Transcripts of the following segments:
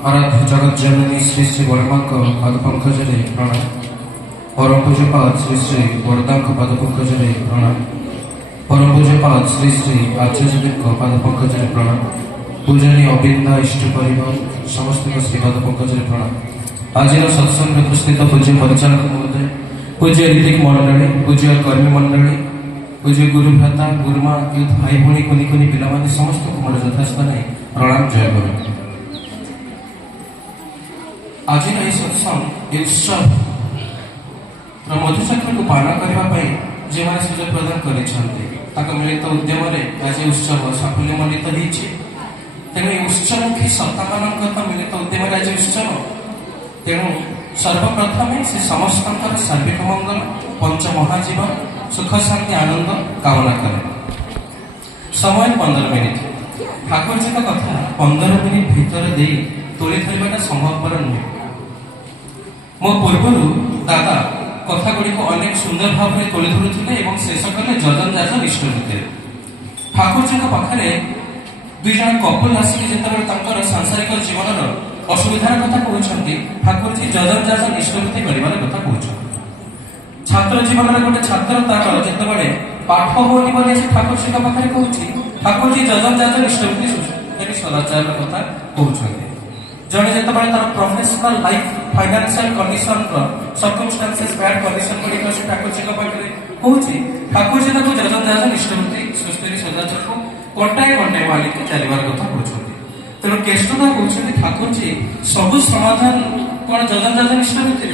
आराध्य जगत जननी श्री श्री बड़मा पाद पंकजरे प्रणाम। परम पूज्यपाद श्री श्री बड़दा पाद पंकजरे प्रणाम। परम पूज्यपाद श्री श्री आचार्यदेव पाद पंकजरे प्रणाम। पूजनी अबिंदा इष्ट परिवार समस्त श्री पाद पंकजरे प्रणाम। आज सत्संग उपस्थित पूज्य परिचालक महोदय, पूज्य ऋतिक मंडली, पूज्य कर्मी मंडली, पूज्य गुरु भ्राता गुरुमा यूथ भाई भूणी कुनि कुनि पिलामाने समस्त को मोर यथास्थाने प्रणाम जय गुरु। आज सत्संग उत्सव मधुचक्र को पालन करने जो मैंने सुजोग प्रदान कर मिलित उद्यम आज उत्सव साफल्यमंडित होती। तेणु उत्सवमुखी सत्ता मान मिलित उद्यम आज उत्सव। तेणु सर्वप्रथम से समस्त सार्विक मंगल पंच महाजीवन सुख शांति आनंद कामना करें। समय 15 मिनिट। ठाकुर जी का कथा 15 मिनिट भीतर दे तोली धरवा संभवपर नुहे। मो पूर्वर दादा कथा गुड़ी को अनेक सुंदर भाव में तोली धरुले और शेष कले जजन जाज इष्ट भितर। ठाकुर जी पाखे दुई जन कपल आसिक जो सांसारिक जीवन असुविधार कथा कहते ठाकुर जी जजन जाज निष्पत्ति कर कथा कहते। छात्र जीवन में गोटे छात्र तार जो पाठ होनी बोली से ठाकुर जी पाखे कहूँ ठाकुर जी जजन जाज निष्पत्ति सदाचार कथा कहते। जड़े जो तार professional life financial condition circumstances bad condition गुड़िक से ठाकुर जी पाखे कहूँ ठाकुर जी जजन जाज निष्पत्ति सुस्थिर सदाचार को कंटाए कंटाए मालिक चलवार कथा कहते। तेणु केष्टदा कहते ठाकुर जी सबू समाधान कौन जजन जाज निष्पत्ति।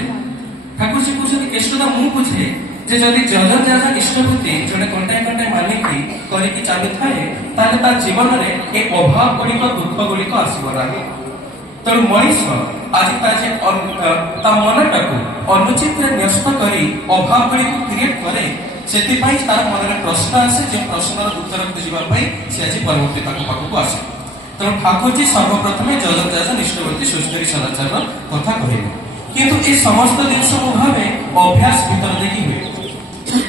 ठाकुर जी कहते केष्टदा मु बुझे जे जदि जजन जाज निष्पत्ति जड़े कंटाए कंटाए मानिक करके चलु थाए जीवन में ये अभाव गुड़िक दुख गुड़िक आसब नहीं। तेणु मनीष आज मनटा को अनुचित न्यस्त कर अभाव गुड़ी क्रिएट करे से तार मन में प्रश्न आसे जो प्रश्न उत्तर खोजापी से आज परवर्ती पाखक आसे। तेणु ठाकुर जी सर्वप्रथम जजन जाज निष्ठवर्ती सुस्थिर सदाचार कथा कहे किंतु ये समस्त जिनस भाव अभ्यास भीतर देखी हुए।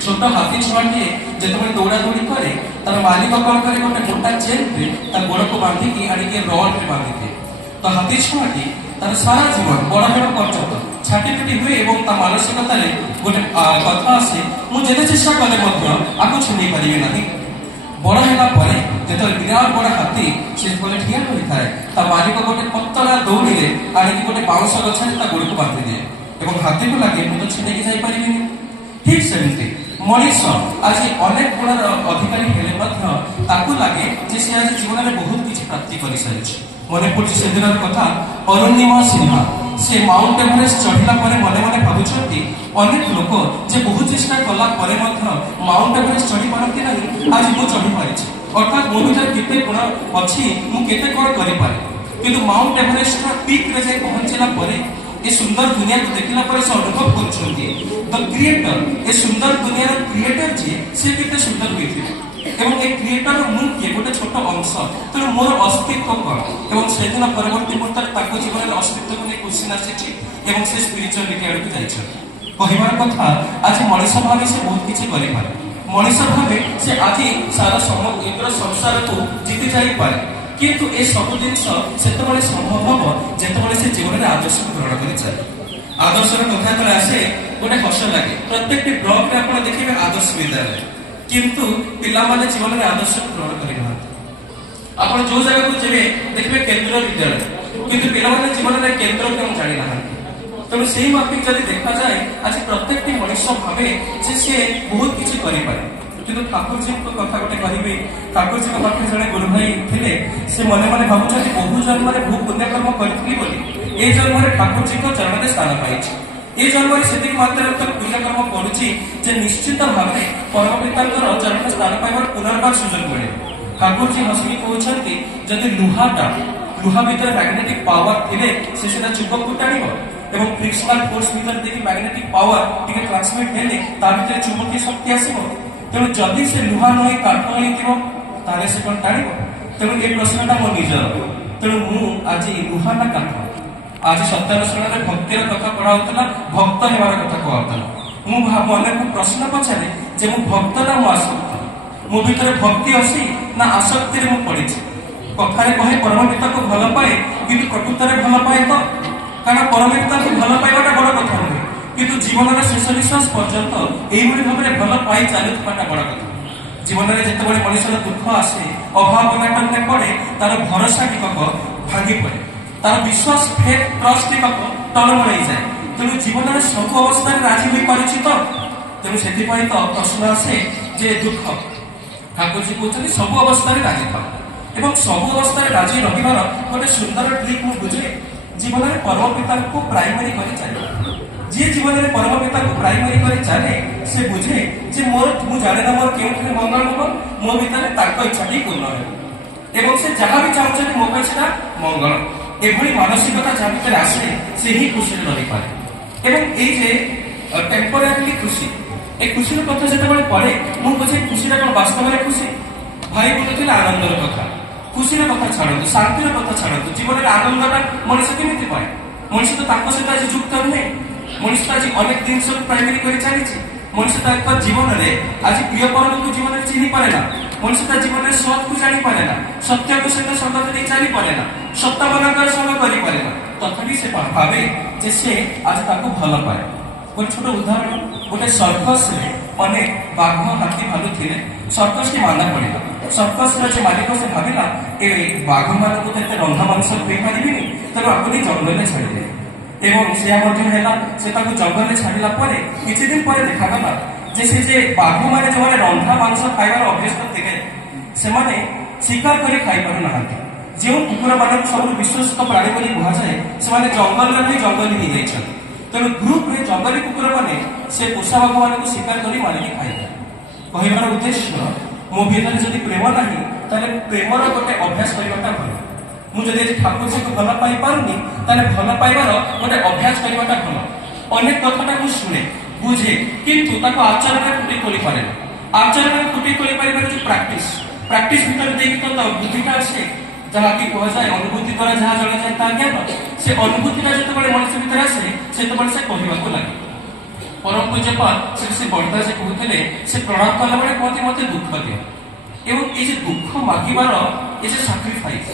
छोट हाथी छुआटे जो दौड़ा दौड़ी करे तार मालिक कौन करे गोटे मोटा चेन गोड़ को बांधिकी आड़े रड में बांधि दिए। तो हाथी छुआटी तार सारा जीवन बड़ बड़ पर्यटन छाटी पिटी हुए और मानसिकता गोटे कथा आसे मुझे चेष्टा कले आपको छुई पारि ना। बड़ है जो विराट बड़ हाथी से ठिया होता है मालिक गोटे पतला दौड़ी आड़े गोटे बाउंस गछे गोड़ को बांधि दिए और हाथी को लगे मुझे छिड़की जापारि। ठीक सेमती मनीष आज अनेक गुणर अधिकारी हेले लगे सी आज जीवन में बहुत किसी प्राप्ति कर सारी। मन पड़े से दिन कथा अरुणिमा सिन्हा से माउंट एवरेस्ट चढ़ला मन मन भावुं अनेक लोक जे बहुत चेष्टा कला माउंट एवरेस्ट चढ़ी पारती ना आज मुझे चढ़ी पारी। अर्थात मो भर केते गुण अच्छी मुझे कौन करें कि माउंट एवरेस्ट पीक रे जाए पहुंचला ये सुंदर दुनिया को देखला पर से अनुभव करछन्ती द क्रिएटर ये सुंदर दुनिया क्रिएटर जी से केते सुंदर होइथिबे एवं ए क्रिएटर मु के गोटे छोट अंश। तेणु मोर अस्तित्व कौन एवं से दिन परवर्ती मुहूर्त जीवन में अस्तित्व को नहीं क्वेश्चन आसी से स्पिरिचुअलिटी आड़ को जाइए कहबार कथा आज मनीष भाव से बहुत किसी करे मनीष भाव से आज सारा समग्र संसार को जीति जापे किंतु ए सब जिनस से संभव हम जिते से जीवन में आदर्श को ग्रहण कर चले। आदर्श कथा जो आसे गोटे हस लगे प्रत्येक ब्लॉक में आप देखिए आदर्श विद्यालय किंतु पिला माने जीवन में आदर्श को ग्रहण करना। आप जो जगह को जे देखिए केंद्र विद्यालय किंतु पिला माने जीवन में केंद्र क्यों जानी ना। तेणु से माफिक जब देखा जाए आज प्रत्येक मनुष्य भावे सी बहुत किसी करें किंतु ठाकुर जी को कथा गोटे कहे ठाकुर जी पाखे जड़े गुरु भाई थे से मन मन भावुं बहु जन्म में भू पुण्यकर्म करी ये जन्म में ठाकुर जी को चरण में स्थान पाई ये जन्म में से मात्रा पुण्यकर्म करुच्ची निश्चित भाव में परम पिता चरण में स्थान पाइबार पुनर्बार सुजोग मिले। ठाकुर जी हसी कहते जदि लुहा भीतर मैग्नेटिक पावर थे से चुंबक को टाण एवं फ्रिक्शनल फोर्स भीतर देखिए मैग्नेटिक पावर टी ट्रांसमिट हेले भीतर चुंबकीय शक्ति आसो। तेणु जदि से लुहा नई काठ नई थोड़े से कौन टाण। तेणु ये प्रश्नटा मो निजर। तेणु मु आज लुहा ना काठ आज सत्यानुष्ठान में भक्तिर कथा पढ़ाऊला भक्त होवार कथा कहला मन को प्रश्न पचारे जे मु भक्त ना मु आसक्त मो भीतर भक्ति अच्छी ना आसक्ति मु पड़ी कथारे कहे परम पिता को भल पाए কিন্তু প্রকৃতরে ভাল পাଏ তো? কারণ পরমিতাকে ভাল পাইবাটা বড় কথা নୁହେଁ, কিন্তু জীবনের শেষ নিঃশ্বাস পর্যন্ত এইভাবে ভাবে ভাল পাই চালুথাটা বড় কথা। জীবনের যেতবে মনিষর দুঃখ আসে, অভাব অনাটনে পড়ে, তার ভরসা টিকক ভাঙ্গি পড়ে, তার বিশ্বাস ফেক ট্রস্ট টিকক টলমড়াই যায়। তেমন জীবনের সবু অবস্থায় রাজি হয়ে পারুছি তো? তেমন সেপাই তো প্রশ্ন আসে যে দুঃখ ঠাকুরজি কହୁଛନ୍ତି সবু অবস্থায় রাজি থাও এবং সবু অবস্থায় রাজি রহিবার গোটে সুন্দর ট্রিক মু বুঝে জীবনের পরম পিতাকে প্রাইমারি করে চালে। যে জীবনের পরম পিতাকে প্রাইমারি করে চালে সে বুঝে যে মোর মু জানে না মোর কেউঠারে মঙ্গল হব, মো ভিতরে তাଙ୍କ ইচ্ছাটি পূর্ণ হবে এবং সে যাহা বি চাହୁଛନ୍ତି ମୋ ପାଇଁ সেটা মঙ্গল। এভাবে মানসিকতা যা ভিতরে আসে সে হি খুশিরে রহিপারে। এবং এই যে টেম্পোরারি খুশি, এই খুশির কথা যেতবে পড়ে মু বুঝে খুশিটা কোন বাস্তবরে খুশি। ভাই বলুଥିଲେ আনন্দর কথা, খুশির কথা ছাড়ন্তু, শান্তির কথা ছাড়ন্তু, জীবনের আনন্দটা মଣିষ কেমিতি পায়? মଣିষ তো তাଙ୍କ সହିତ আଜି যুক্ত নୁହେଁ। মଣିষ তো আଜି অনেক জিনিস প্রাইমারি করে চালিছে। মଣିষ তাଙ୍କ জীবନରେ আଜି প্রিয় পরমକୁ জীবନରେ চিনি পারে না। মଣିষ ତା জীবନରେ ସତ୍କୁ ଜାଣି ପାରେ ନା, ସତ୍ୟକୁ ସହିତ ସଙ୍ଗତ ଦେଇ ଚାଲି ପାରେ ନା, ସତ୍ୟମାନଙ୍କର ସଙ୍ଗ କରିପାରେ ନା। ତଥାପି ସେ ଭାବେ ଯେ ସେ ଆଜି ତାକୁ ଭଲ ପାଏ। ଗୋଟେ ଛୋଟ ଉଦାହରଣ, ଗୋଟେ ସର୍କସରେ ଅନେକ ବାଘ ହାତୀ ଭାଲୁ ଥିଲେ। ସର୍କସଟି ମାନ୍ଦା ପଡ଼ିଲା। ସର୍କସର ଯେ ମାଲିକ ସେ ଭାବିଲା ଏ ବାଘମାନଙ୍କୁ ତ ଏତେ ରନ୍ଧା ମାଂସ ଖୁଆଇ ପାରିବିନି, ତେଣୁ ଆକୁ ନେଇ ଜଙ୍ଗଲରେ ଛାଡ଼ିଦେଲେ ଏବଂ ସେୟା ମଧ୍ୟ ହେଲା। ସେ ତାକୁ ଜଙ୍ଗଲରେ ଛାଡ଼ିଲା ପରେ କିଛି ଦିନ ପରେ ଦେଖାଗଲା ଯେ ସେ ଯେ ବାଘମାନେ ଯେଉଁମାନେ ରନ୍ଧା ମାଂସ ଖାଇବାର ଅଭ୍ୟସ୍ତ ଥିଲେ ସେମାନେ ଶିକାର କରି ଖାଇପାରୁନାହାନ୍ତି। ଯେଉଁ କୁକୁରମାନଙ୍କୁ ସବୁଠୁ ବିଶ୍ୱସ୍ତ ପ୍ରାଣୀ ବୋଲି କୁହାଯାଏ ସେମାନେ ଜଙ୍ଗଲରେ ରହି ଜଙ୍ଗଲି ହେଇଯାଇଛନ୍ତି। ତେଣୁ ଗ୍ରୁପରେ ଜଙ୍ଗଲି କୁକୁରମାନେ ସେ ପୋଷା ବାଘମାନଙ୍କୁ ଶିକାର କରି ମାରିକି ଖାଇବେ। କହିବାର ଉଦ୍ଦେଶ୍ୟ, ମୋ ଭିତରେ ଯଦି ପ୍ରେମ ନାହିଁ ତାହେଲେ ପ୍ରେମର ଗୋଟେ ଅଭ୍ୟାସ କରିବାଟା ଭଲ। ମୁଁ ଯଦି ଆଜି ଠାକୁରଙ୍କୁ ଭଲ ପାଇପାରୁନି ତାହେଲେ ଭଲ ପାଇବାର ଗୋଟେ ଅଭ୍ୟାସ କରିବାଟା ଭଲ। ଅନେକ କଥାଟା ମୁଁ ଶୁଣେ ବୁଝେ କିନ୍ତୁ ତାକୁ ଆଚରଣରେ ଫୁଟି ତୋଳିପାରେ ନା। ଆଚରଣରେ ଫୁଟି ତୋଳିପାରିବାର ଯୋଉ ପ୍ରାକ୍ଟିସ ଭିତରେ ଦେଇକି ତ ବୁଦ୍ଧିଟା ଆସେ, ଯାହାକି କୁହାଯାଏ ଅନୁଭୂତି ଦ୍ୱାରା ଯାହା ଜଣାଯାଏ ତାହା ଜ୍ଞାନ। ସେ ଅନୁଭୂତିଟା ଯେତେବେଳେ ମଣିଷ ଭିତରେ ଆସେ ସେତେବେଳେ ସେ କହିବାକୁ ଲାଗେ। ପରମ ପୂଜ୍ୟପାଦ ଶ୍ରୀ ବଡ଼ଦାସ କହୁଥିଲେ, ସେ ପ୍ରଣାମ କଲାବେଳେ କୁହନ୍ତି ମତେ ଦୁଃଖ ଦିଅ। ଏବଂ এই যে দুঃখ মাগিবার এই যে সাক্রিফাইস,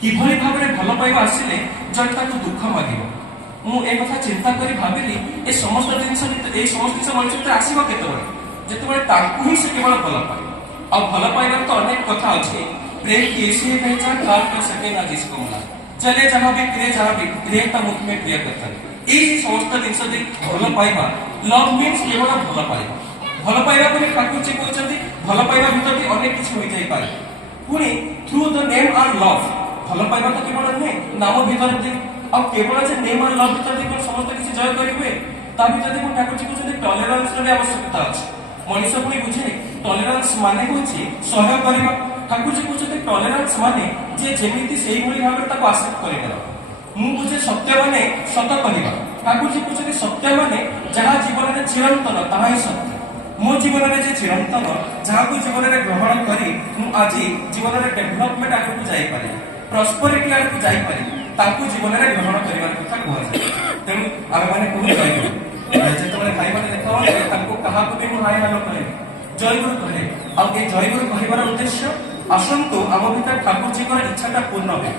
কিভাবে ভাবে ভাল পাইবা আসলে জনে তাকে দুঃখ মাগিব। ମୁଁ ଏ କଥା ଚିନ୍ତା କରି ଭାବିଲି ଏ ସମସ୍ତ ଜିନିଷ ଏଇ ସମସ୍ତ ଜିନିଷ ମଣିଷ ଭିତରେ ଆସିବ କେତେବେଳେ? ଯେତେବେଳେ ତାଙ୍କୁ ହିଁ ସେ କେବଳ ଭଲ ପାଏ। ଆଉ ଭଲ ପାଇବାର ତ ଅନେକ କଥା ଅଛି। ପ୍ରେମ कैसी है पहचान काल कर सके ना जिसको मना, चले जहां भी प्रिय ता मुख में प्रिय करता। এই সমস্ত জিনিଷ ଦେଇ ଭଲ ପାଇବା, ଲଭ୍ ମିନ୍ସ କେବଳ ଭଲ ପାଇବା। ଭଲ ପାଇବା ବୋଲି ଠାକୁରଜୀ କହୁଛନ୍ତି ଭଲ ପାଇବା ଭିତରେ ଅନେକ କିଛି ହୋଇଯାଇପାରେ। ପୁଣି through the name R love, ଭଲ ପାଇବା ତ କେବଳ ନୁହେଁ ନାମ ଭିତରେ ଦେଇ ଆଉ କେବଳ ଯେ ନେମ୍ ଆର୍ ଲଭ୍ ଭିତରେ ଦେଇ ସମସ୍ତ କିଛି ଜୟ କରିହୁଏ ତା ଭିତରେ ମୁଁ ଠାକୁରଜୀ କହୁଛନ୍ତି ଟଲେରାନ୍ସର ବି ଆବଶ୍ୟକତା ଅଛି। ମଣିଷ ପୁଣି ବୁଝେ ଟଲେରାନ୍ସ ମାନେ ହେଉଛି ସହ୍ୟ କରିବା। ଠାକୁରଜୀ କହୁଛନ୍ତି ଟଲେରାନ୍ସ ମାନେ ଯେ ଯେମିତି ସେଇଭଳି ଭାବରେ ତାକୁ ଆସେପ୍ଟ କରିଦେବା। ମୁଁ ବୁଝେ ସତ୍ୟ ମାନେ ସତ କହିବା। ଠାକୁରଜୀ କହୁଛନ୍ତି ସତ୍ୟ ମାନେ ଯାହା ଜୀବନରେ ଚିରନ୍ତନ ତାହା ହିଁ ସତ୍ୟ। ମୋ ଜୀବନରେ ଯେ ଚିରନ୍ତନ ଯାହାକୁ ଜୀବନରେ ଗ୍ରହଣ କରି ମୁଁ ଆଜି ଜୀବନରେ ଡେଭଲପମେଣ୍ଟ ଆଗକୁ ଯାଇପାରିବି, ପ୍ରସ୍ପରିଟି ଆଗକୁ ଯାଇପାରିବି, ତାଙ୍କୁ ଜୀବନରେ ଗ୍ରହଣ କରିବାର କଥା କୁହାଯାଏ। ତେଣୁ ଆମେମାନେ କହୁ ଜୟଗୁରୁ। ଯେତେବେଳେ ଭାଇମାନେ ଦେଖା ହୁଏ ତାଙ୍କୁ କାହାକୁ ବି ମୁଁ ହାଇ ହାଲୋ କହେ, ଜୟଗୁରୁ କହେ। ଆଉ ଏ ଜୟଗୁରୁ କହିବାର ଉଦ୍ଦେଶ୍ୟ, ଆସନ୍ତୁ ଆମ ଭିତରେ ଠାକୁରଜୀଙ୍କର ଇଚ୍ଛାଟା ପୂର୍ଣ୍ଣ ହୁଏ,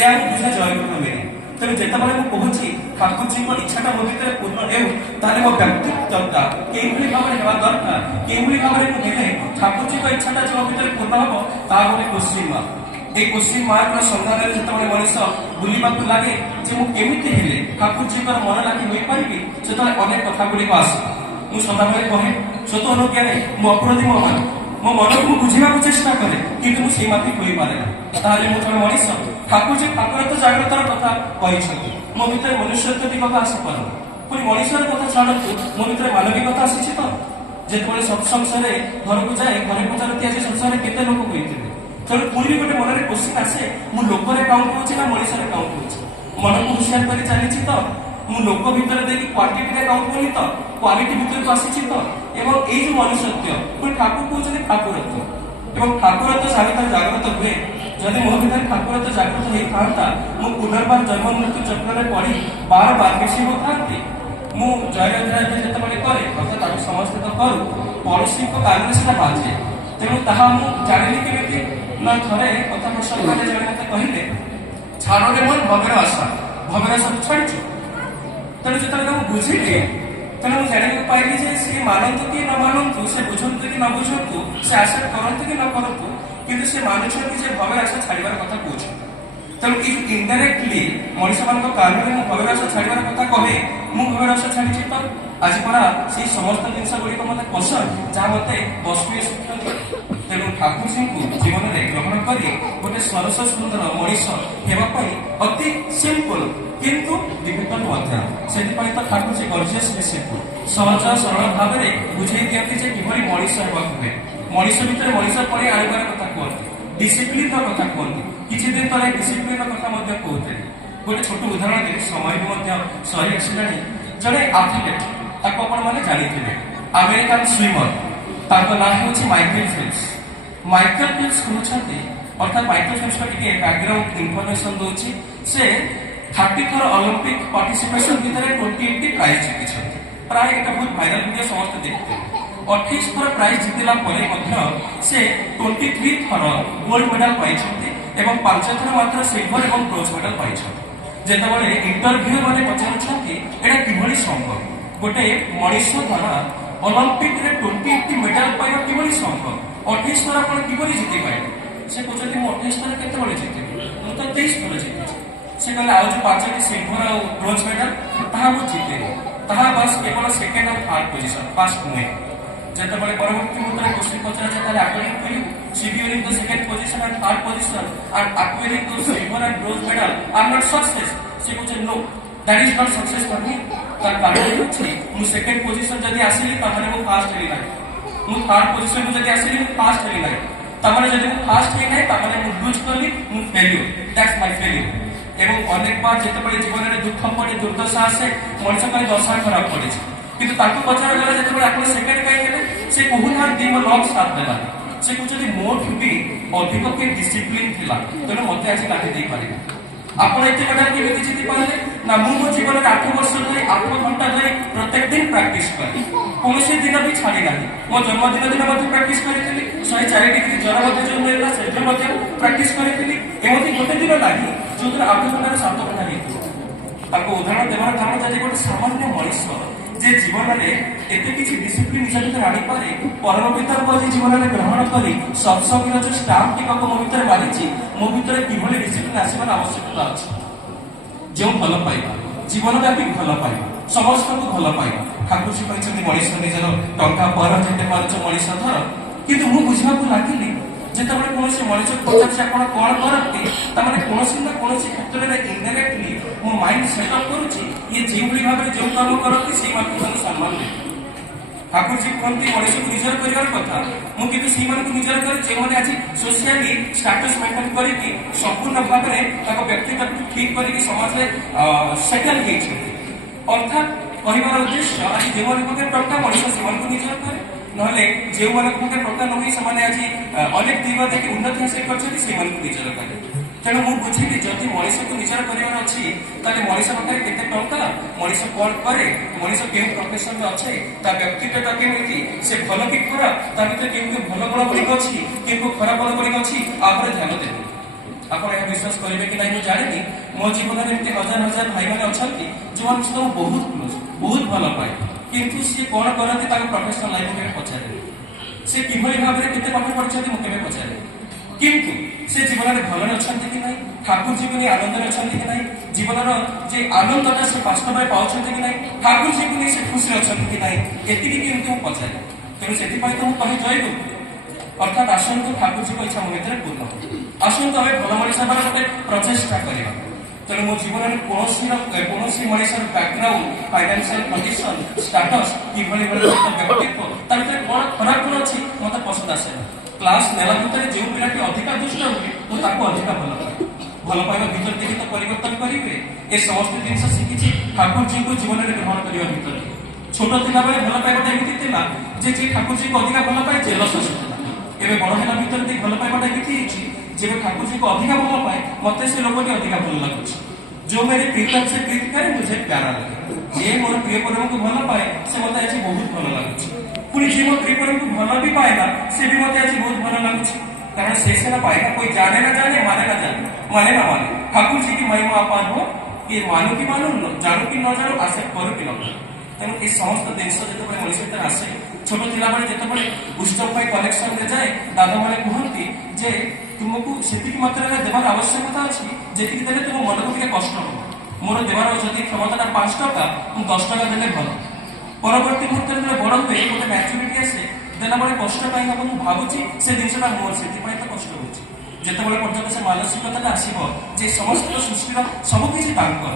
ଏହା ମୁଁ ବୁଝେ ଜୟଗୁରୁ ହୁଏ। ତେଣୁ ଯେତେବେଳେ ମୁଁ କହୁଛି ଠାକୁରଜୀଙ୍କ ଇଚ୍ଛାଟା ମୋ ଭିତରେ ପୂର୍ଣ୍ଣ ହେଉ, ତାହେଲେ ମୋ ବ୍ୟକ୍ତିତ୍ୱଟା କେଉଁଭଳି ଭାବରେ ହେବା ଦରକାର, କେଉଁଭଳି ଭାବରେ ମୁଁ ହେଲେ ଠାକୁରଜୀଙ୍କ ଇଚ୍ଛାଟା ଯେ ମୋ ଭିତରେ ପୂର୍ଣ୍ଣ ହବ ତାହା ଗୋଟେ କୋଶ୍ଚିନ୍ ମାର୍କ। এই কোশ্চিন মার্কর সন্ধাନରେ ଯେତେବେଳେ ମଣିଷ ବୁଲିବାକୁ ଲାଗେ ଯେ ମୁଁ କେମିତି ହେଲେ ଠାକୁରଜୀଙ୍କର ମନ ଲାଗି ହୋଇପାରିବି, ସେତେବେଳେ ଅନେକ କଥା ଗୁଡ଼ିକ ଆସେ। ମୁଁ ସଦାବେଳେ କହେ ସତ ଅନୁଜ୍ଞାରେ ମୁଁ ଅପରାଧୀ ମୋ ମନକୁ ମୁଁ ବୁଝିବାକୁ ଚେଷ୍ଟା କରେ କିନ୍ତୁ ମୁଁ ସେଇ ମାଫିକ ହୋଇପାରେ ନା। ତାହେଲେ ମୁଁ ଜଣେ ମଣିଷ। ଠାକୁରଜୀ ଠାକୁର ତ ଜାଗ୍ରତର କଥା କହିଛନ୍ତି, ମୋ ଭିତରେ ମନୁଷ୍ୟତ୍ୱ ଦିଗକୁ ଆସିପାରୁନି। ପୁଣି ମଣିଷର କଥା ଛାଡ଼ନ୍ତୁ, ମୋ ଭିତରେ ମାନବିକତା ଆସିଛି ତ? ଯେତେବେଳେ ସତ୍ସଂସାରରେ ଘରକୁ ଯାଏ ଘରେ ପଚାରନ୍ତି ଆଜି ସଂସାରରେ କେତେ ଲୋକ ହୋଇଥିବେ। ତେଣୁ ପୁଣି ଗୋଟେ ମନରେ କୋଶ୍ଚିନ୍ ଆସେ, ମୁଁ ଲୋକରେ କାଉଣ୍ଟ ହଉଛି ନା ମଣିଷରେ କାଉଣ୍ଟ ହଉଛି? ମନକୁ ହୁସିଆର କରି ଚାଲିଛି ତ? ମୁଁ ଲୋକ ଭିତରେ ଦେଇକି କ୍ୱାଣ୍ଟିଟିରେ କାଉଣ୍ଟ କଲି ତ? କ୍ୱାଲିଟି ଭିତରକୁ ଆସିଛି ତ? ଏବଂ ଏଇ ଯୋଉ ମନୁଷ୍ୟତ୍ୱ ପୁଣି ଠାକୁର କହୁଛନ୍ତି ଠାକୁରତ୍ୱ। ଏବଂ ଠାକୁରତ୍ୱ ସାରିତାର ଜାଗ୍ରତ ହୁଏ। ଯଦି ମୋ ଭିତରେ ଠାକୁରତ୍ୱ ଜାଗ୍ରତ ହେଇଥାନ୍ତା ମୁଁ ପୁନର୍ବାର ଜନ୍ମ ମୃତ୍ୟୁ ଚକ୍ରରେ ପଡ଼ି ବାର ବେଶୀ ହୋଇଥାନ୍ତି। ମୁଁ ଜୟ ଜୟ ଯେତେବେଳେ କରେ ଅର୍ଥାତ୍ ଆମେ ସମସ୍ତେ ତ କରୁ, ପଡ଼ୋଶୀଙ୍କ କାନରେ ସେଟା ବାଜେ। ତେଣୁ ତାହା ମୁଁ ଜାଣିଲି କେମିତି ନା ଥରେ କଥା ପ୍ରସଙ୍ଗରେ ଜଣେ ମତେ କହିଲେ ଝାଡ଼ରେ ମନ ଭବେର ଆଶା, ଭବେର ଆଶା ଛାଡ଼ିଛୁ। ତେଣୁ ଯେତେବେଳେ ମୁଁ ବୁଝିଲି, ତେଣୁ ମୁଁ ଜାଣିବାକୁ ପାଇଲି ଯେ ସେ ମାନନ୍ତୁ କି ନ ମାନନ୍ତୁ, ସେ ବୁଝନ୍ତୁ କି ନ ବୁଝନ୍ତୁ, ସେ ଆଶା କରନ୍ତୁ କି ନ କରନ୍ତୁ, କିନ୍ତୁ ସେ ମାନୁଛନ୍ତି ଯେ ଭବେର ଆଶା ଛାଡ଼ିବାର କଥା କହୁଛନ୍ତି। ତେଣୁ ଏଇ ଇନଡାଇରେକ୍ଟଲି ମଣିଷମାନଙ୍କ କାରଣରେ ମୁଁ ଭବେର ଆଶା ଛାଡ଼ିବାର କଥା କହେ, ମୁଁ ଭବେର ଆଶା ଛାଡ଼ିଛି ତ ଆଜି ପରା ସେଇ ସମସ୍ତ ଜିନିଷ ଗୁଡ଼ିକ ମୋତେ ପସନ୍ଦ ଯାହା ମୋତେ ବସ୍ତୁଏ ଶିଖୁଛନ୍ତି। ତେଣୁ ଠାକୁରଜୀଙ୍କୁ ଜୀବନରେ ଗ୍ରହଣ କରି ଗୋଟେ ସରସ ସୁନ୍ଦର ମଣିଷ ହେବା ପାଇଁ ଅତି ସିମ୍ପଲ କିନ୍ତୁ ଡିଫିକଲ୍ଟ ମଧ୍ୟ। ସେଥିପାଇଁ ତ ଠାକୁରଜୀ ଗର୍ଜିୟସଲି ସିମ୍ପଲ ସହଜ ସରଳ ଭାବରେ ବୁଝେଇ ଦିଅନ୍ତି ଯେ କିଭଳି ମଣିଷ ହେବାକୁ ହୁଏ। ମଣିଷ ଭିତରେ ମଣିଷ ପରି ଆଣିବାର କଥା କୁହନ୍ତି, ଡିସିପ୍ଲିନର କଥା କୁହନ୍ତି। କିଛି ଦିନ ତଳେ ଡିସିପ୍ଲିନର କଥା ମଧ୍ୟ କହୁଥିଲେ। ଗୋଟେ ଛୋଟ ଉଦାହରଣ ଦେବି, ସମୟ ବି ମଧ୍ୟ ସରି ଆସିଲାଣି। ଜଣେ ଆଥଲେଟ୍, ତାକୁ ଆପଣମାନେ ଜାଣିଥିବେ, ଆମେରିକାନ ସୁଇମର, ତାଙ୍କ ନାଁ ହେଉଛି ମାଇକେଲ ଫେଲ୍ପ୍ସ। ମାଇକେଲ ଫେଲ୍ପ୍ସ କହୁଛନ୍ତି, ଅର୍ଥାତ୍ ମାଇକେଲ ଫେଲ୍ପ୍ସର ଟିକେ ବ୍ୟାକଗ୍ରାଉଣ୍ଡ ଇନଫର୍ମେସନ ଦଉଛି। ସେ 30 ଥର ଅଲିମ୍ପିକ ପାର୍ଟିସିପେସନ ଭିତରେ 28ଟି ପ୍ରାଇଜ ଜିତିଛନ୍ତି। ପ୍ରାୟ ଏଟା ବହୁତ ଭାଇରାଲ ଭିଡିଓ, ସମସ୍ତେ ଦେଖିଥିବେ। 28 ଥର ପ୍ରାଇଜ ଜିତିଲା ପରେ ମଧ୍ୟ ସେ 23 ଥର ଗୋଲ୍ଡ ମେଡାଲ ପାଇଛନ୍ତି ଏବଂ 5 ଥର ମାତ୍ର ସିଲଭର ଏବଂ ବ୍ରୋଞ୍ଜ ମେଡାଲ ପାଇଛନ୍ତି। ଯେତେବେଳେ ଇଣ୍ଟରଭ୍ୟୁ ମାନେ ପଚାରୁଛନ୍ତି ଏଇଟା କିଭଳି ସମ୍ଭବ, ଗୋଟେ ମଣିଷ ଦ୍ୱାରା ଅଲିମ୍ପିକରେ 28ଟି ମେଡାଲ ପାଇବା କିଭଳି ସମ୍ଭବ, 28 ଥର ଆପଣ କିଭଳି ଜିତି ପାଇଲେ? ସେ କହୁଛନ୍ତି ମୁଁ 28 ଥର କେତେବେଳେ ଜିତିବି, ମୁଁ ତ 23 ଥର ଜିତିଛି। ସେ କହିଲେ ଆଉ ଯୋଉ 5ଟି ସିଲଭର ଆଉ ବ୍ରୋଞ୍ଜ ମେଡାଲ ତାହା ମୁଁ ଜିତିନି, ତାହା ବାସ୍ କେବଳ ସେକେଣ୍ଡ ଆଉ ଥାର୍ଡ ପୋଜିସନ, ଫାର୍ଷ୍ଟ ନୁହେଁ। ଯେତେବେଳେ ପରବର୍ତ୍ତୀ ମୁହୂର୍ତ୍ତରେ କୋଶ୍ଚିନ୍ ପଚରାଯାଏ ତାହେଲେ according to you securing the second position and third position and acquiring those silver and bronze medal are not success. ସେ କହୁଛନ୍ତି no, that is not success for me. ତାର କାରଣ ହେଉଛି ମୁଁ ସେକେଣ୍ଡ ପୋଜିସନ ଯଦି ଆସିଲି ତାମାନେ ମୁଁ ଫାର୍ଷ୍ଟ ହେଲି ନାହିଁ, ମୁଁ ଥାର୍ଡ ପୋଜିସନକୁ ଯଦି ଆସିଲି ମୁଁ ଫାର୍ଷ୍ଟ ହେଲି ନାହିଁ, ତାମାନେ ଯଦି ମୁଁ ଫାର୍ଷ୍ଟ ହେଇ ନାହିଁ ତାମାନେ ମୁଁ ଲୁଜ କଲି, ମୁଁ ଫେଲିୟର, ଦ୍ୟାଟ୍ସ ମାଇ ଫେଲିୟର। ଏବଂ ଅନେକ ବାର ଯେତେବେଳେ ଜୀବନରେ ଦୁଃଖ ପଡ଼େ, ଦୁର୍ଦ୍ଦଶା ଆସେ, ମଣିଷ ପାଇଁ ଦଶା ଖରାପ ପଡ଼ିଛି, କିନ୍ତୁ ତାକୁ ପଚରାଗଲା ଯେତେବେଳେ ଆପଣ ସେକେଣ୍ଡ କାହିଁ ହେଲେ, ସେ କହୁନାହାନ୍ତି ମୋ ଲକ୍ ସାଥ ଦେଲାନି। ସେ କହୁଛନ୍ତି ମୋଠୁ ବି ଅଧିକ କିଏ ଡିସିପ୍ଲିନ ଥିଲା, ତେଣୁ ମତେ ଆଜି କାଟି ଦେଇପାରିବେ। ଆପଣ ଏତେ କଥା କେମିତି ଜିତି ପାରିଲେ? ନା ମୁଁ ମୋ ଜୀବନରେ 8 ବର୍ଷ ଧରି 8 ଘଣ୍ଟା ଧରି ପ୍ରତ୍ୟେକ ଦିନ ପ୍ରାକ୍ଟିସ କଲି, କୌଣସି ଦିନ ବି ଛାଡ଼ି ନାହିଁ। ମୋ ଜନ୍ମଦିନ ଦିନ ମଧ୍ୟ ପ୍ରାକ୍ଟିସ କରିଥିଲି, 104 ଡିଗ୍ରୀ ଜ୍ୱର ମଧ୍ୟ ଯୋଉ ମିଳିଲା ସେଥିରେ ମଧ୍ୟ ପ୍ରାକ୍ଟିସ କରିଥିଲି। ଏମିତି ଗୋଟେ ଦିନ ନାହିଁ ଯୋଉଥିରେ 8 ଘଣ୍ଟାରୁ 7 ଘଣ୍ଟା ହେଇଥିବ। ତାକୁ ଉଦାହରଣ ଦେବାର କାରଣ ଯଦି ଗୋଟେ ସାମାନ୍ୟ ମଣିଷ ଯେ ଜୀବନରେ ଏତେ କିଛି ଡିସିପ୍ଲିନ ନିଜ ଭିତରେ ଆଣିପାରେ, ପରମ ପିତାଙ୍କୁ ଆଜି ଜୀବନରେ ଗ୍ରହଣ କରି ସତ୍ସଙ୍ଗର ଯୋଉ ଷ୍ଟାମ୍ପ ଟିକକ ମୋ ଭିତରେ ମାରିଛି, ମୋ ଭିତରେ କିଭଳି ଡିସିପ୍ଲିନ ଆସିବାର ଆବଶ୍ୟକତା ଅଛି। ଯେଉଁ ଭଲ ପାଇବା, ଜୀବନବ୍ୟାପୀ ଭଲ ପାଇବା, ସମସ୍ତଙ୍କୁ ଭଲ ପାଇବା। ଠାକୁରଜୀ କହିଛନ୍ତି ମଣିଷ ନିଜର ଟଙ୍କା ପର ଯେତେ ପାରୁଛ ମଣିଷ ଧର। କିନ୍ତୁ ମୁଁ ବୁଝିବାକୁ ଲାଗିଲି ଯେତେବେଳେ କୌଣସି ମଣିଷକୁ ପଚାରୁଛି ଆପଣ କଣ କରନ୍ତି, ତାମାନେ କୌଣସି ନା କୌଣସି କ୍ଷେତ୍ରରେ ଇନଡାଇରେକ୍ଟଲି ମୋ ମାଇଣ୍ଡ ସେଟଅପ୍ କରୁଛି ଇଏ ଯେଉଁଭଳି ଭାବରେ ଯେଉଁ କାମ କରନ୍ତି ସେଇମାନଙ୍କୁ ତାଙ୍କୁ ସମ୍ମାନ ଦେବି। ଠାକୁରଜୀ କୁହନ୍ତି ମଣିଷକୁ ନିଜର କରିବାର କଥା, ମୁଁ କିନ୍ତୁ ସେଇମାନଙ୍କୁ ନିଜର କରେ ଯେଉଁମାନେ ଆଜି ସୋସିଆଲି ଷ୍ଟାଟସ୍ ମେଣ୍ଟେନ କରିକି ସମ୍ପୂର୍ଣ୍ଣ ଭାବରେ ତାଙ୍କ ବ୍ୟକ୍ତିଗତକୁ ଠିକ୍ କରିକି ସମାଜରେ ସେଟେଲ ହେଇଛନ୍ତି। ଅର୍ଥାତ୍ କହିବାର ଉଦ୍ଦେଶ୍ୟ ଆଜି ଯେଉଁମାନଙ୍କ ପାଖରେ ଟଙ୍କା ମଣିଷ ସେମାନଙ୍କୁ ନିଜର କରେ, ନହେଲେ ଯେଉଁମାନଙ୍କ ପାଖରେ ଟଙ୍କା ନ ହୋଇ ସେମାନେ ଆଜି ଅନେକ ଦିଗ ଦେଖି ଉନ୍ନତି ହାସଲ କରିଛନ୍ତି ସେଇମାନଙ୍କୁ ନିଜର କରେ। ତେଣୁ ମୁଁ ବୁଝିଲି ଯଦି ମଣିଷକୁ ନିଜର କରିବାର ଅଛି ତାହେଲେ ମଣିଷ ପାଖରେ କେତେ ଟଙ୍କା, ମଣିଷ କଣ କରେ, ମଣିଷ କେଉଁ ପ୍ରଫେସନରେ ଅଛି, ତା ବ୍ୟକ୍ତିତ୍ୱଟା କେମିତି, ସେ ଭଲ କି ଖରାପ, ତା ଭିତରେ କେମିତି ଭଲ ଗୁଣ ଗୁଡ଼ିକ ଅଛି, କେଉଁ ଖରାପ ଗୁଣ ଗୁଡ଼ିକ ଅଛି, ଆ ଉପରେ ଧ୍ୟାନ ଦେବେ। ଆପଣ ଏହା ବିଶ୍ୱାସ କରିବେ କି ନାହିଁ ମୁଁ ଜାଣିନି, ମୋ ଜୀବନରେ ଏମିତି ହଜାର ହଜାର ଭାଇମାନେ ଅଛନ୍ତି ଯେଉଁମାନେ ସହିତ ମୁଁ ବହୁତ କ୍ଲୋଜ, ବହୁତ ଭଲ ପାଏ, କିନ୍ତୁ ସିଏ କଣ କରନ୍ତି ତାଙ୍କ ପ୍ରଫେସନାଲ ଲାଇଫ୍ କେବେ ପଚାରେନି, ସେ କିଭଳି ଭାବରେ କେତେ ପାଠ ପଢିଛନ୍ତି ମୁଁ କେବେ ପଚାରେନି। କିନ୍ତୁ ସେ ଜୀବନରେ ଭଲରେ ଅଛନ୍ତି କି ନାହିଁ, ଠାକୁରଜୀଙ୍କୁ ନେଇ ଆନନ୍ଦରେ ଅଛନ୍ତି କି ନାହିଁ, ଜୀବନର ଯେ ଆନନ୍ଦଟା ସେ ବାସ୍ତବରେ ପାଉଛନ୍ତି କି ନାହିଁ, ଠାକୁରଜୀଙ୍କୁ ନେଇ ସେ ଖୁସିରେ ଅଛନ୍ତି କି ନାହିଁ, ଏତିକି କିନ୍ତୁ ମୁଁ ପଚାରେ। ତେଣୁ ସେଥିପାଇଁ ତ ମୁଁ କହି ଜୟଗୁରୁ, ଅର୍ଥାତ୍ ଆସନ୍ତୁ ଠାକୁରଜୀଙ୍କ ଇଚ୍ଛା ମୋ ଭିତରେ ପୂର୍ଣ୍ଣ ହଉ, ଆସନ୍ତୁ ଆମେ ଭଲ ମଣିଷ ହେବାର ଗୋଟେ ପ୍ରଚେଷ୍ଟା କରିବା। ତେଣୁ ମୋ ଜୀବନରେ କୌଣସି ମଣିଷର ବ୍ୟାକଗ୍ରାଉଣ୍ଡ, ଫାଇନାନ୍ସିଆଲ କଣ୍ଡିସନ, ଷ୍ଟାଟସ୍, କିଭଳି ବ୍ୟକ୍ତିତ୍ୱ, ତା ଭିତରେ କଣ ଖରାପ ଗୁଣ ଅଛି ମତେ ପସନ୍ଦ ଆସେନି। କ୍ଲାସ ନେଲା ଭିତରେ ଯେଉଁ ପିଲାଟି ଅଧିକା ଦୁଷ୍ଟ ହୁଏ ମୁଁ ତାକୁ ଅଧିକା ଭଲ ପାଏ। ଭଲ ପାଇବା ଭିତରେ ଦେଖି ତ ପରିବର୍ତ୍ତନ କରିବେ। ଏ ସମସ୍ତ ଜିନିଷ ଶିଖିଛି ଠାକୁରଜୀଙ୍କୁ ଜୀବନରେ ଗ୍ରହଣ କରିବା ଭିତରେ। ଛୋଟ ଥିଲାବେଳେ ଭଲ ପାଇବାଟା ଏମିତି ଥିଲା ଯେ ଯିଏ ଠାକୁରଜୀଙ୍କୁ ଅଧିକା ଭଲ ପାଏ ଜେଲସ ଆସୁଥିଲା। ଏବେ ବଡ ହେଲା ଭିତରେ ଦେଇ ଭଲ ପାଇବାଟା ଏମିତି ହେଇଛି ଯେବେ ଠାକୁରଜୀଙ୍କୁ ଅଧିକା ଭଲ ପାଏ ମତେ ସେ ଲୋକଟି ଅଧିକା ଭଲ ଲାଗୁଛି। जो मेरे प्रीतम से प्रीत करे मुझे प्यारा लगे, जे मोर प्रियपरम को भल पाए से मते आज बहुत भल लागुଛି। पुणी जे मोर प्रियपरम को भल भी पाएगा से भी मते आज बहुत भल लागुଛି। कारण से ना पाएगा कोई जाने ना जाने माने ना जाने माने ना माने ठाकुर जी की महिमा अपार हो ये मानो कि मानो जानो कि न जानो आशा करो कि न करो तेणु ये समस्त जिन जो मनुष्य भर आसे छोट थिला जिते उत्सव कलेक्शन रे जाए दादा मैंने कहती जे तुमको से मात्रा देवार आवश्यकता अच्छी जी देने तुम मन को कष्ट हम मोर देवार जदि क्षमता 5 टका 10 टका देने भल परवर्ती मुहूर्त में बड़ हुए गोटे मैच्योरिटी आसे देला बेले कष्ट कहीं हम भावुची से जिनसा मोर से तो कष्ट होची যেতবে পর্যন্ত সে মানসিকতা আসব যে সমস্ত সৃষ্টির সবকিছি তাঁকর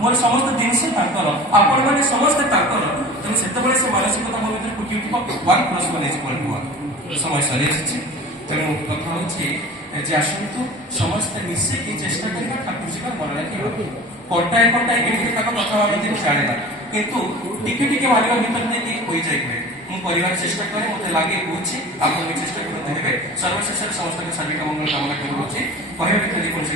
মোর সমস্ত জিনিস তাঁকর আপন মানে সমস্ত তাঁকর তেমন সেতবে সে মানসিকতা মো ভিতরে ফুটি উঠিব 1 + 1 = 1 সময় সরি আসছে তেমন কথা হচ্ছে যে আসন্তু ସମସ୍ତେ ମିଶିକି ଚେଷ୍ଟା କରିବା ଠାକୁର ଯିବା ମନେ ରଖିବା କଟାଏ କଟାଏ ଏମିତି ତାଙ୍କ କଥା ଭାବନ୍ତି ମୁଁ ଜାଣେ ନା କିନ୍ତୁ ଟିକେ ଟିକେ ମାନିବା ଭିତରେ ଯଦି ହୋଇଯାଇଥାଏ ମୁଁ କରିବାର ଚେଷ୍ଟା କରେ ମୋତେ ଲାଗେ କହୁଛି ଆପଣ ବି ଚେଷ୍ଟା କରନ୍ତୁ ହେବେ ସର୍ବଶେଷରେ ସମସ୍ତଙ୍କ ଶାରୀରିକ ମଙ୍ଗଳ କାମନା କରୁଅଛି କହିବା ଭିତରେ କୌଣସି